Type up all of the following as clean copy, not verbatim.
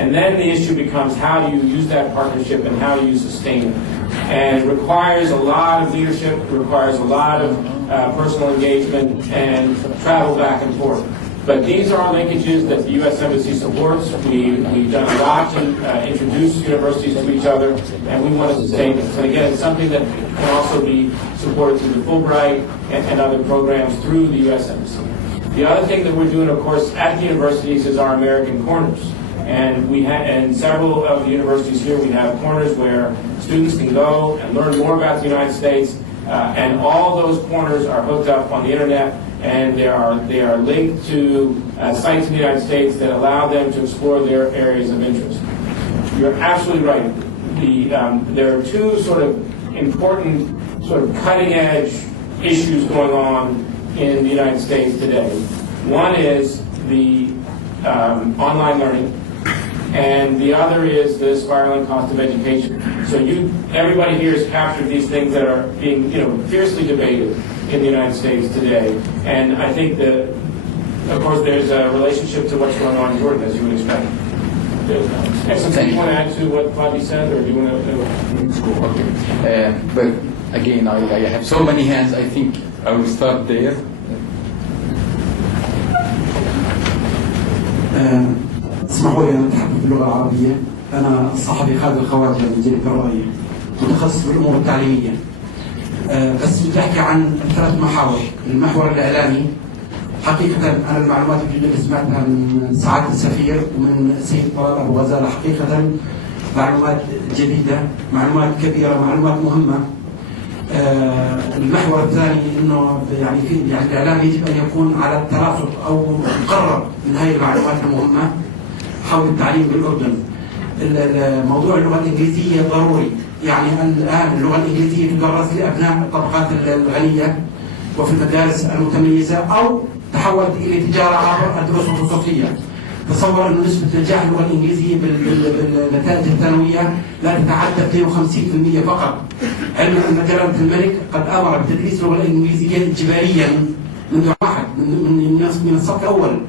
And then the issue becomes how do you use that partnership and how do you sustain it. And it requires a lot of leadership, it requires a lot of personal engagement and travel back and forth. But these are linkages that the U.S. Embassy supports. We've done a lot to introduce universities to each other, and we want to sustain this. And again, it's something that can also be supported through the Fulbright and other programs through the U.S. Embassy. The other thing that we're doing, of course, at the universities is our American Corners. And we have, in several of the universities here, we have corners where students can go and learn more about the United States. And all those corners are hooked up on the internet, and they are linked to sites in the United States that allow them to explore their areas of interest. You're absolutely right. There are two sort of important, sort of cutting-edge issues going on in the United States today. One is the online learning, and the other is the spiraling cost of education. So everybody here has captured these things that are being, fiercely debated in the United States today. And I think that, of course, there's a relationship to what's going on in Jordan, as you would expect. Excellent. Do you want to add to what Fadi said, or do you want to? Okay. But again, I have so many hands. I think I will start there. اسمحوا لي أن أتحدث باللغة العربية. أنا الصحفي خالد الخواجة من جريدة الرأي، متخصص بالأمور التعليمية. بس بدي أحكي عن 3 محاور. المحور الإعلامي، حقيقة أنا المعلومات اللي سمعتها من سعادة السفير ومن السيد طلال أبو-غزالة حقيقة معلومات جديدة، معلومات كبيرة، معلومات مهمة. المحور الثاني انه يعني الاعلام يجب ان يكون على الترافق او مقرر من هذه المعلومات المهمه حول التعليم بالاردن. موضوع اللغه الانجليزيه ضروري، يعني الان اللغه الانجليزيه تدرس لابناء الطبقات الغنيه وفي المدارس المتميزه، او تحولت الى تجاره عبر الدروس الخصوصيه. تصور انه نسبه نجاح اللغه الانجليزيه بالنتائج الثانويه لا تتعدى 52% فقط. علما ان جلاله الملك قد امر بتدريس اللغه الانجليزيه اجباريا منذ واحد من الصف الاول.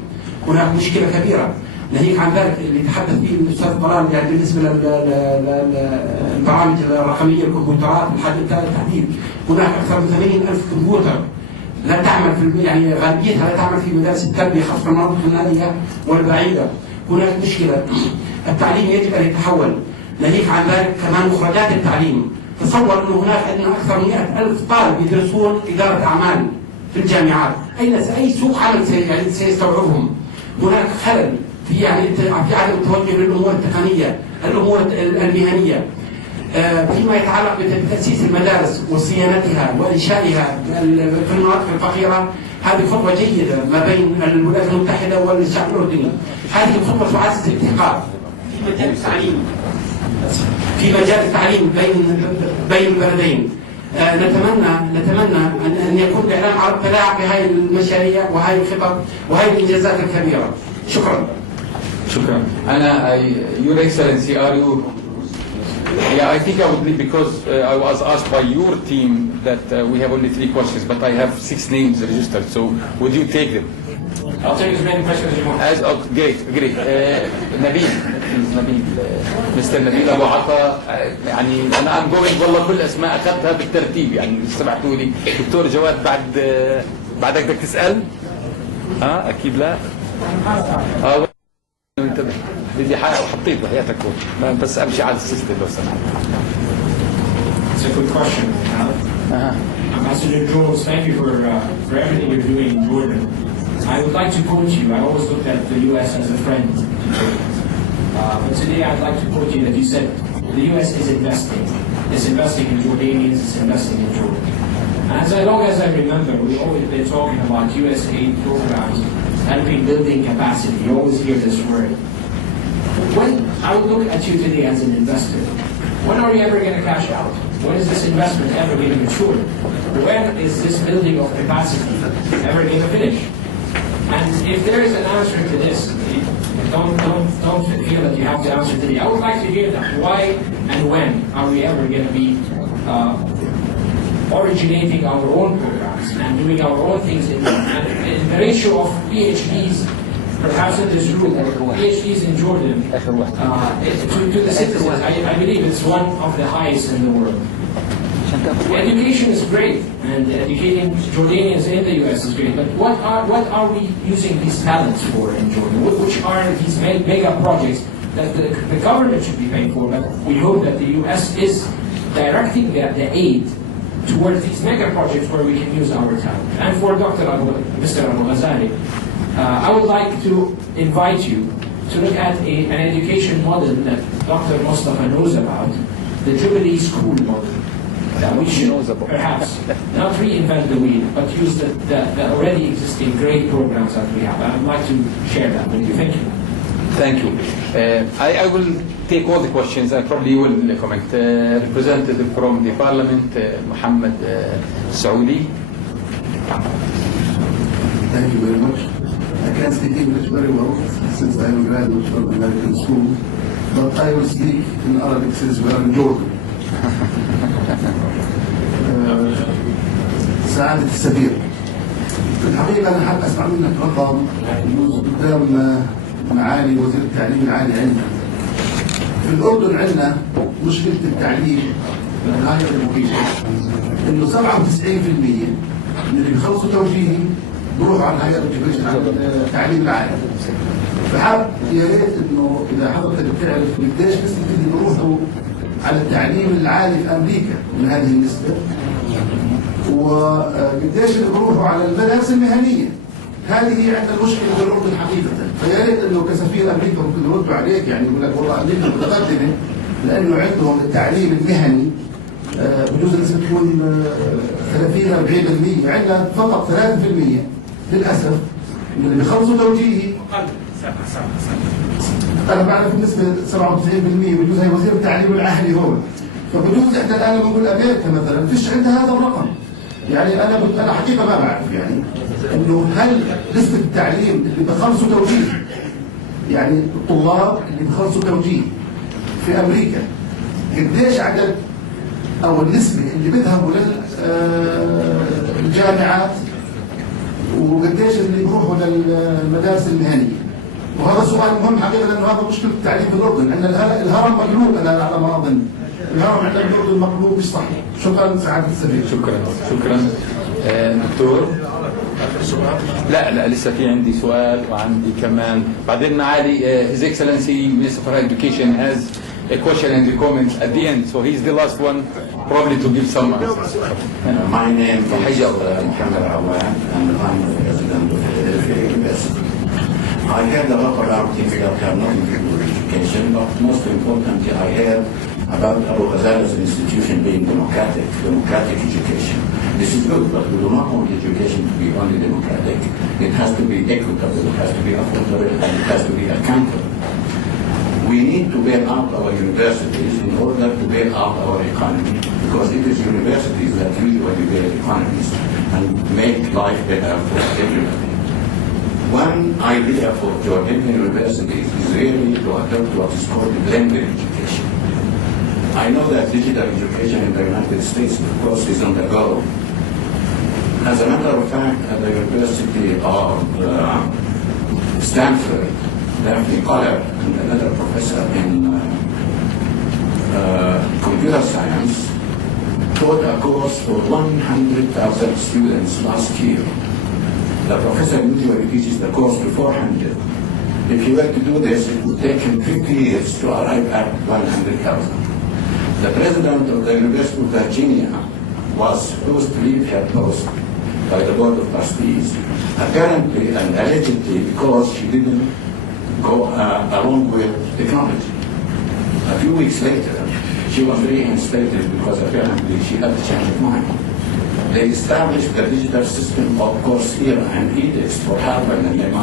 هناك مشكله كبيره. ناهيك عن ذلك اللي تحدث به الاستاذ طلال، يعني بالنسبه للبرامج الرقميه، الكمبيوترات، التحديث، هناك اكثر من 80,000 كمبيوتر لا تعمل في، يعني غالبيتها لا تعمل في مدارس التربيه، خاصه في المناطق النائيه والبعيده. هناك مشكله. التعليم يجب ان يتحول. ناهيك عن ذلك كمان مخرجات التعليم. تصور انه هناك عندنا اكثر من 100,000 طالب يدرسون اداره اعمال في الجامعات. اي سوق عمل سيستوعبهم؟ هناك خلل في عدم التوجه للامور التقنيه، الامور المهنيه. فيما يتعلق بتاسيس المدارس وصيانتها وانشائها في المناطق الفقيره، هذه خطوه جيده ما بين الولايات المتحده والشعب الاردني. هذه الخطوه تعزز الاتحاد في مجال التعليم، بين البلدين. نتمنى ان يكون الاعلام على اطلاع بهذه المشاريع وهذه الخطط وهذه الانجازات الكبيره. شكرا. شكرا. أنا Your Excellency, are you? Yeah, I think I would leave because I was asked by your team that we have only 3 questions, but I have 6 names registered. So would you take them? I'll take as many questions as you want. Great. نبيل, Mr. نبيل أبو عطا. يعني أنا I'm going والله كل أسماء أخذتها بالترتيب، يعني سمحتوا لي. دكتور جواد بعدك بدك تسأل؟ أكيد لا. انتبه بدي حطيت بحياتك بس امشي على السيستم لو سمحت. It's a good question. Ambassador Jules, thank you for everything you're doing in Jordan. I would like to quote you. I always looked at the U.S. as a friend to Jordan. But today I'd like to quote you that you said the U.S. is investing. It's investing in Jordanians, it's investing in Jordan. And as long as I remember, we've always been talking about U.S. aid programs and been building capacity. You always hear this word. When I would look at you today as an investor, when are you ever going to cash out? When is this investment ever going to mature? When is this building of capacity ever going to finish? And if there is an answer to this, don't feel that you have to answer today. I would like to hear that. Why and when are we ever going to be originating our own programs and doing our own things in the ratio of PhDs perhaps in this room, PhDs in Jordan, to the citizens, I believe it's one of the highest in the world. Education is great, and educating Jordanians in the U.S. is great, but what are we using these talents for in Jordan? Which are these mega projects that the government should be paying for, but we hope that the U.S. is directing the aid towards these mega projects where we can use our talent. And for Mr. Abu-Ghazaleh, I would like to invite you to look at an education model that Dr. Mustafa knows about, the Jubilee School model. We should perhaps not reinvent the wheel, but use the already existing great programs that we have. I'd like to share that with you. Thank you. Thank you. I will take all the questions. I probably will comment. Representative from the Parliament, Mohammed Saudi. Thank you very much. I can speak English very well since I am a graduate from American school, but I will speak in Arabic since we are in Jordan. سعادة السفير، في الحقيقة أنا حاب أسمع منك رقم قدام معالي وزير التعليم العالي عندنا. في الأردن عندنا مشكلة التعليم الهاير إديوكيشن، إنه 97% من اللي بيخلصوا توجيهي بروحوا على الهاير إديوكيشن، على التعليم العالي. فحاب يا ريت إنه إذا حضرتك بتعرف قديش نسبة اللي بيروحوا على التعليم العالي في أمريكا من هذه النسبة، وقديش اللي بيروحوا على المدارس المهنية. هذه هي عندنا المشكلة في الأردن حقيقة، فيا ريت إنه كسفير أمريكا ممكن يردوا عليك، يعني يقول لك والله أمريكا متقدمة لأنه عندهم التعليم المهني بجوز النسبة تكون 30-40%، عندنا فقط 3% للأسف من اللي بيخلصوا توجيهي. أنا بعرف النسبة 97%، بجوز هي وزير التعليم العالي هون، فبجوز إحنا الآن بنقول أمريكا مثلا فيش عندها هذا الرقم. يعني أنا حقيقة ما بعرف يعني إنه هل نسبة التعليم اللي بخلصوا توجيه، يعني الطلاب اللي بخلصوا توجيه في أمريكا قديش عدد أو النسبة اللي بيذهبوا للجامعات وقديش اللي بيروحوا للمدارس المهنية. وهذا سؤال مهم حقيقة، لأنه هذا مشكلة التعليم في الأردن. عندنا الهرم مقلوب، أنا على ما أظن الهرم عندنا في الأردن مقلوب مش صحيح. شكرا سعادة السفير. شكرا. دكتور. لا لسه في عندي سؤال وعندي كمان بعدين معالي His Excellency Minister for Education has a question and a comment at the end, so he's the last one probably to give some answers. My name is Mohammed Awan, and I'm the president of Philadelphia University. I heard a lot about things that have nothing to do with education, but most importantly I heard about Abu-Ghazaleh's institution being democratic education. This is good, but we do not want education to be only democratic. It has to be equitable, it has to be affordable, and it has to be accountable. We need to bail out our universities in order to bail out our economy, because it is universities that usually bail economies and make life better for everybody. One idea for Jordanian universities is really to adopt what is called blended education. I know that digital education in the United States, of course, is on the go. As a matter of fact, at the University of Stanford, Daphne Koller and another professor in computer science taught a course for 100,000 students last year. The professor usually teaches the course to 400. If he were to do this, it would take him 50 years to arrive at 100,000. The president of the University of Virginia was supposed to leave her post by the Board of Trustees, apparently and allegedly because she didn't go along with technology. A few weeks later, she was reinstated because apparently she had a change of mind. They established the digital system of Coursera and edX for Harvard and MIT.